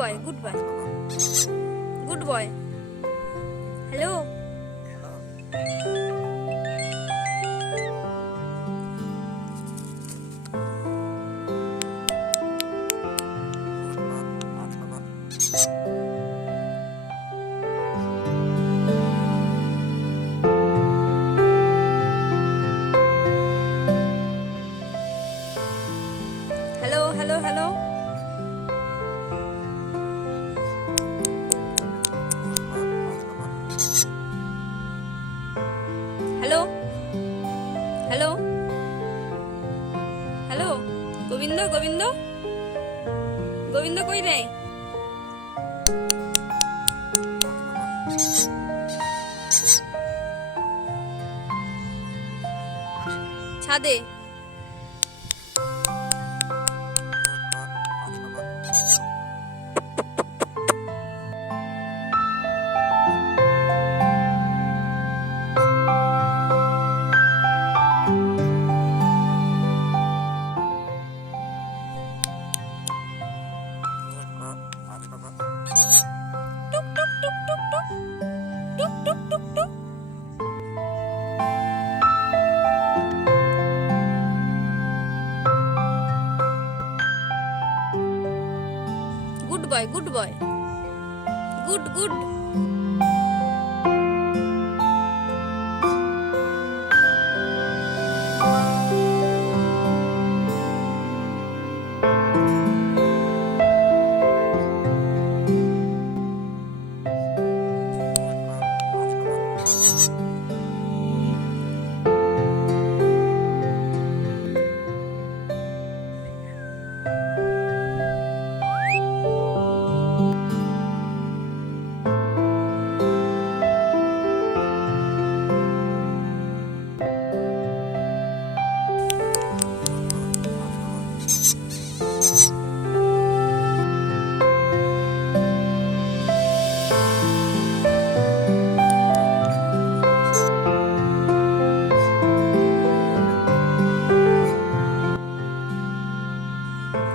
বয়, good boy, good boy. Hello, hello, hello, hello, hello, hello, hello, Gobinda, Gobinda, Gobinda কই রে? ছাদে। টুক টুক টুক টুক টুক টুক টুক টুক টুক। Good boy, good boy, good good.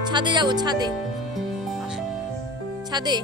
ছাদে যাবো, ছাদে, ছাদে।